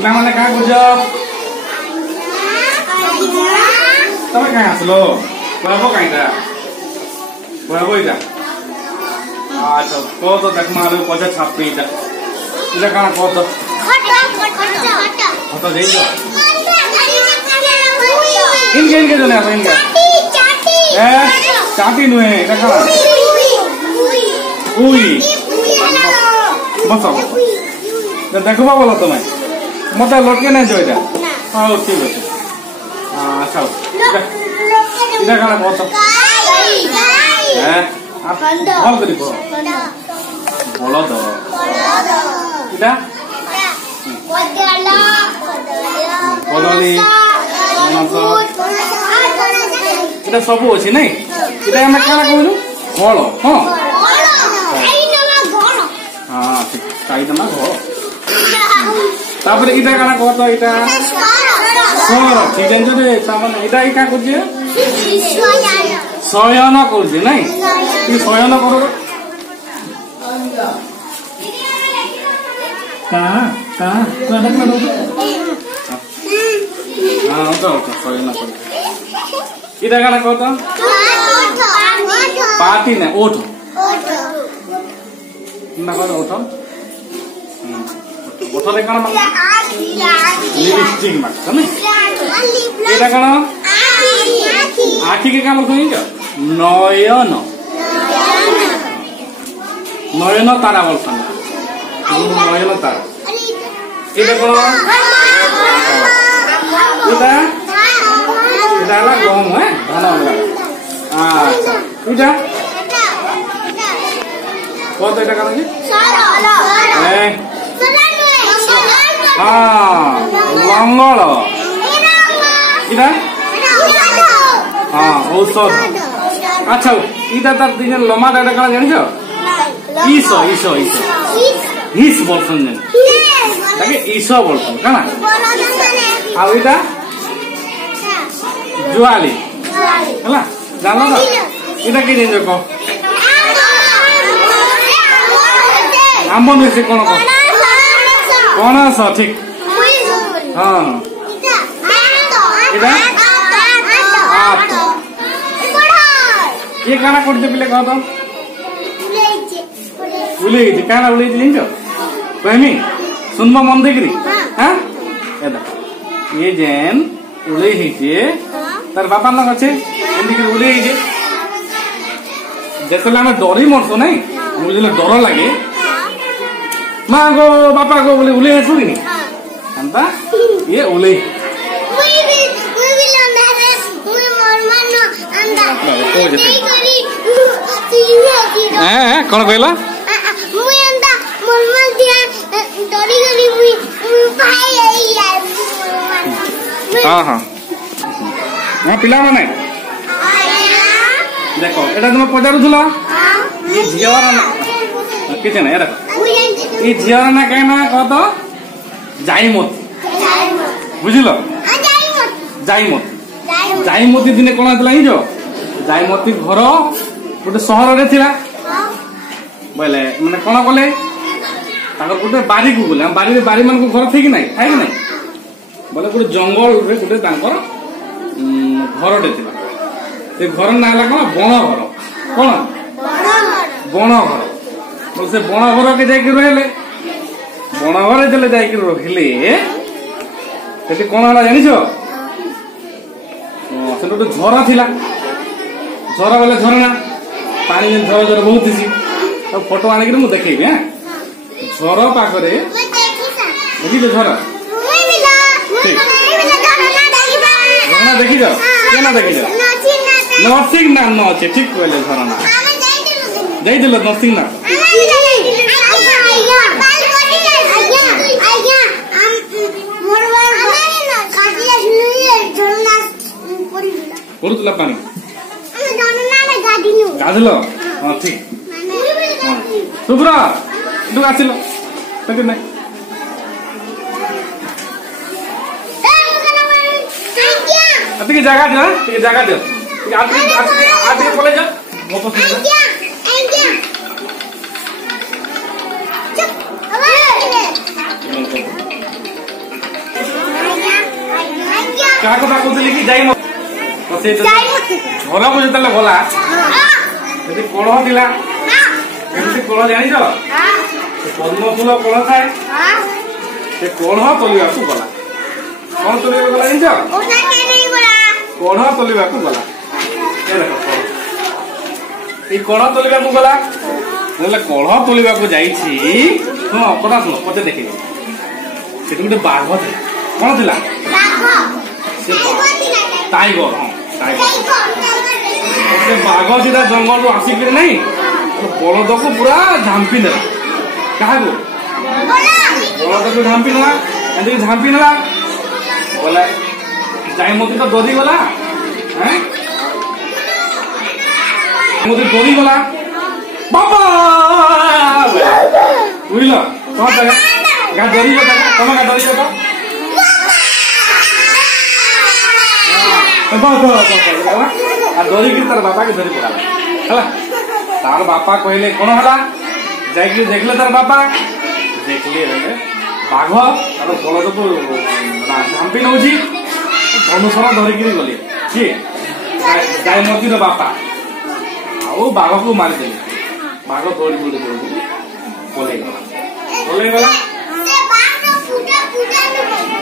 पिला माने का बुझ तमे का आसलो बाबो काइटा बाबो इटा अच्छा को तो देख मारो पछे छापी इटा इटा काना को तो खटा देई जो इनके जने आसो इनके चाटी नुए इटा काना उई बस देखबा बोलो तमे मत लटके नहीं जो इटा हां ठीक है अच्छा इटा काना बहुत भल करी बोलो तो इटा कदली इटा सब अच्छी नहीं इटा हम काना कहलु फल हां हां ठीक काई दमा घर तापर इटा काना कहतो इटा सर ठीक है जे सामान इटा का करजे शयन करजे नहीं ती शयन करो का तो देख लो हां तो शयन कर इटा काना कहतो पार्टी ने ओठ ना करो ओठ ओठले काना लिपस्टिक मार तने एटा काना आखी के काम कोइ जो नयन नयन तारा बोलछन नयन तारा एटा कोन एटा ला गम है धन होला अच्छा एटा को तो एटा काना जी हाँ मंगल इधर हाँ औषध अच्छा इधर तक दिन लम्बा डाटा करा जानी जो ईसो ईसो ईसो हिस बोलसन जन ताकि ईसो बोलसन कना आ इधर जुआली हला जानलो ना इधर के दिन जो को आंबो में से कोन को कौन सा ठीक हाँ इधर ये काना करते पिले कह तो उले काना उले जिंजो कहमी सुनबो मन देखरी हां एदा ये जेन उले हिजे तार बापा न गछे एंदी के उले हिजे जेतले हम डरी मरसो नहीं मुझे डर लागे माँ को बापा को बोले उले है सुनी अंता ये उले कौन कहला हाँ हाँ हाँ पिला माने देखो एटा तुम पचारुथला ये झियर ना किछे ना ये झियर ना कहना कह तो जाईमती बुझिलो जाईमती दिने कोन हतला ही जो जाईमती घर गोटे सहर रे थिला बोले माने कोन कले ताकर गोटे बारी को बोले बारी रे बारी मन को घर थी कि नहीं थाई कि नहीं बोले गोटे जंगल रे गोटे तांकर घर रे थिला से घर ना हला कोन बण घर कोन बण घर बोले से बण घर के जाई के रहले बण घर जले जाई के रहले सेठी कोन हला जानि छो से गोटे झरा थिला झरा बोले झरना पानी में झर झर बहुत थी तो फोटो आने के मुझे देखेबी हां झर पाखरे देखी तो झर झरना देखी जाओ केना देखी जाओ नरसिंह नाम न अच्छे ठीक कहले झरना जाई दिल नरसिंह नाम पड़ुला पानी गाधल हाँ ठीक सुब्रा तू आसिल ठीक नहीं अतिके जगह दे ठीक जगह दे आते बोले जा बहुत सुंदर क्या कथा कहते कि जाई तो से घर को जो गला कलह थिला कलह जानी पद्म फूल कलह थाए से कलह तोलिया गला कौन तोलिया गला जान कलह तोलिया गला कलह तोलिया गला कलह तोलिया शुण कथा शुण पचे देख से गोटे बाघ था कौन था टाइगर हाँ टाइगर बाघ सीधा जंगल आसिक नहीं बलद को पूरा झांपी देला क्या बलद को झांपी ना झांपी ना बोला जाई मत तो डरी गला मत डरी गला बाबा बुझल कौन गा डरी तुम गा डरी डरिकी तार बापा के धरी पड़ा तार बापा कहले कौन है जाकि देखले तार बापा देखले बाघ तार बलद को झांपी नौ धनुषण धरिकी गले किए गायमती बापा आ बाघ को मारिदे बाघ दौड़ी दौड़ी दौड़ी पलैगला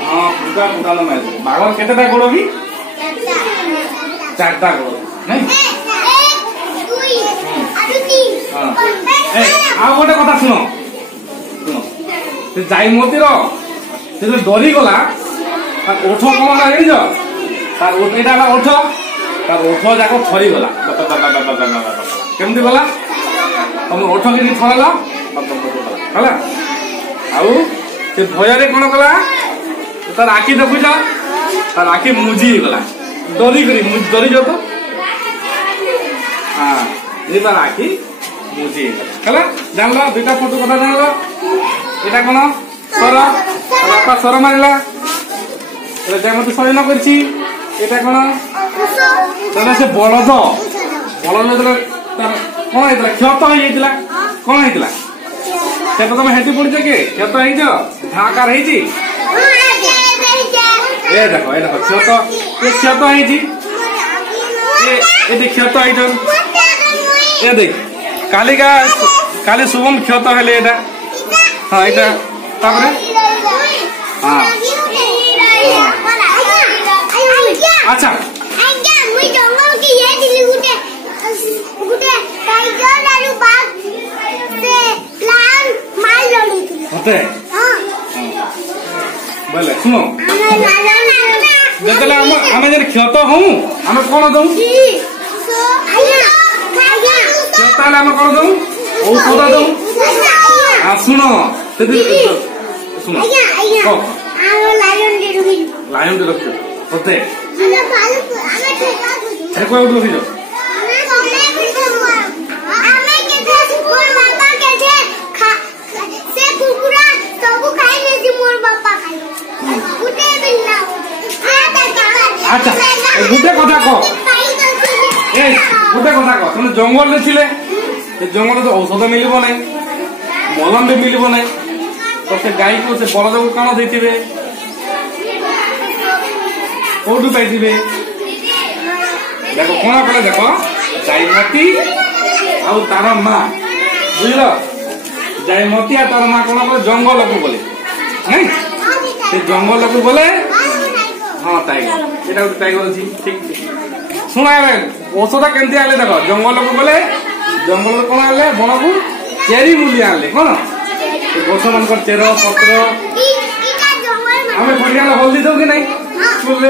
हाँ फुटा फुटा मारिदे बाघ केतेटा गोड़ कि 4टा गोड़ नहीं आ गोटे कथा शुण शुण जाईमती डरी गला ओठ कौन जान तार यहाँ ओठ तार ओठ जाक थरी गला केमती गला तुम ओठ कि थरल है से भय कौन कला तार आखि देखुच तार आखि मुझी गला डरी जो तो हाँ ये तार आखि मुझी गला जान लो 2टा फोटो कथा जान लो यहाँ कौन स्वर बापा स्वर मारा मत शयन कर कौन से बलद बलद कौन होता क्षत हो कौन होता से तो तुम हेटी पड़ कि क्षत हो ढाकार ए देखो क्षत ये क्षत ये क्षत ये देख कालिका काली शुभम क्षत हेले हाँ यहाँ हाँ अच्छा बोले सुनो जतले आम जन क्षत हूँ आम कौन दऊ क्षत आम कौन दऊ औषध दऊ हाँ शुण शुण लायन रख सते रखिज अच्छा गोटे कथा कह गोटे कथा कह तुम जंगल में थिले जंगल तो औषध मिल ना मलम भी मिल ना तो से गाई को से बलद को कौन देते कौटू पाई देख कौन कले देख जाईमती आ तार माँ बुझल जाईमती आ तार माँ कौन कले जंगल को गले नहीं से जंगल को गले हाँ टाइगर ये गोटे टाइगर अच्छी ठीक शुण औषध केमती आले देख जंगल को गले जंगल कौन आले बन को चेरी मूली आनले कौन गछ मान चेर पत्र आम बढ़िया हल्दी दो कि नहीं स्कूल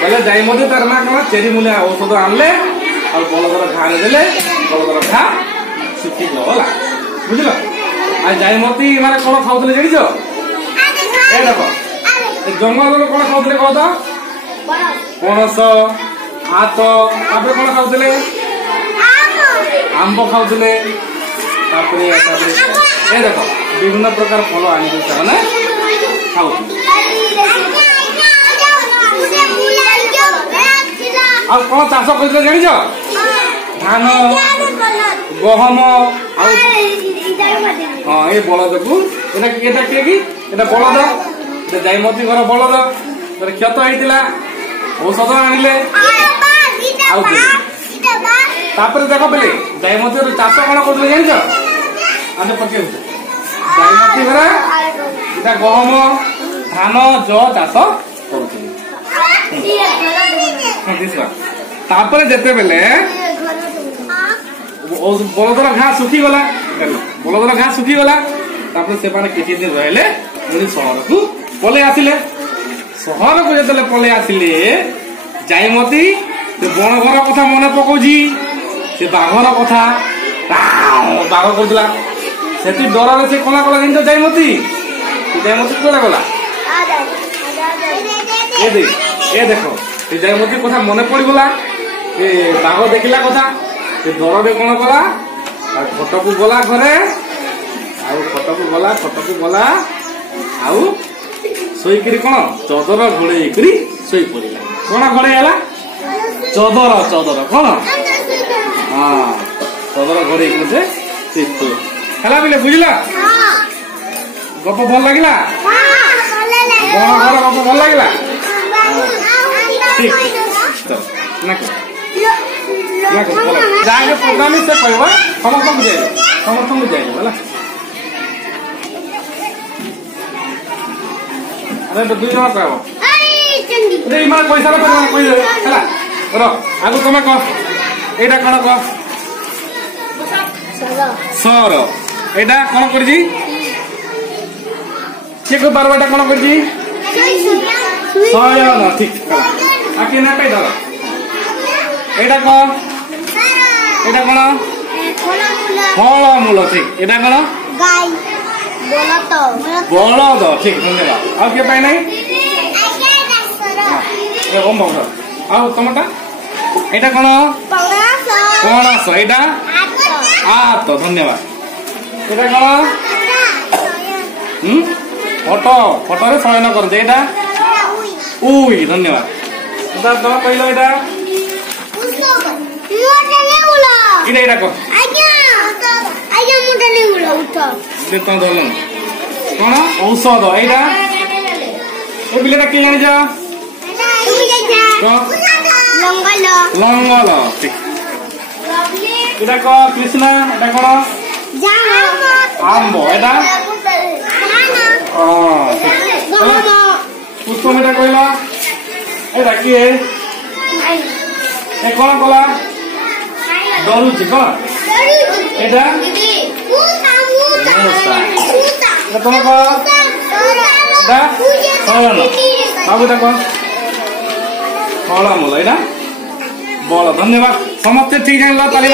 बोले जाईमती तार माँ कौन चेरी मूली औषध आनले और बलदर घा देले बलदर घा सुखी गला बुझल आ जाईमती माने कौन खाऊ जान ए देख जंगल कौन खाऊ कह तो पणस हाथ कौन खाऊ आंब खाऊ ए देख विभिन्न प्रकार फल आनी खाऊ आ कौन चाष कर जान धान गहम हाँ ये बलद को किए कि बलद जाइमती घर बलद क्षत होता औषध आनिले तापर देख पे जाइमती चाष कौन कर जान आने पके जाइमती घर इटा गहम धान ज चाष कर जिते बेले बलदर घास सुखी गला बलदर घास सुखी गला से किसी दिन रहिले सहर को पलि आसिले सहर को जो पलि आसिले जाइमती बण घर कथा मन पकोजी से बाघर कथा बाघ करला से डर से कला कला जिन जाइमती कला गला ए देखो से जाइमती कथा मन पड़गला बाघ देखला कथा से डर में कौन कला खट को गला घरे खट को गला शोकरी कौन चदर घोड़े शोई पड़ा कौन घोड़े चदर चदर कौन हाँ चदर घोड़े से बोले बुझला गप भल लगे बण घर गप भल लगे जहाँ प्रोग्राम से कह समस्त जाइए अरे तो दुई जन कह पैसा आगु तुम कह एटा कौन कह सर एटा कौन कर बारवाटा कौन कर शयन ठीक आके ना कही धर एटा कौन एटा कौन फलमूल ठीक एटा कौन बलद ठीक धन्यवाद आउ किए पाई नहीं तुमटा एटा कौन पणस एटा आत धन्यवाद एटा कौन फटो फटो शयन कर उई धन्यवाद तुम कहल एटा कौन औषध यहाँ किए जान लंगल ठीक कह कृष्णा एटा कौन आंब एटा पुष्पम एटा कहला एटा किए कौन कला डरुची कौन एटा तुम कह बाबू कह फलमूल यहाँ बल धन्यवाद समस्ते ठीक जान ताली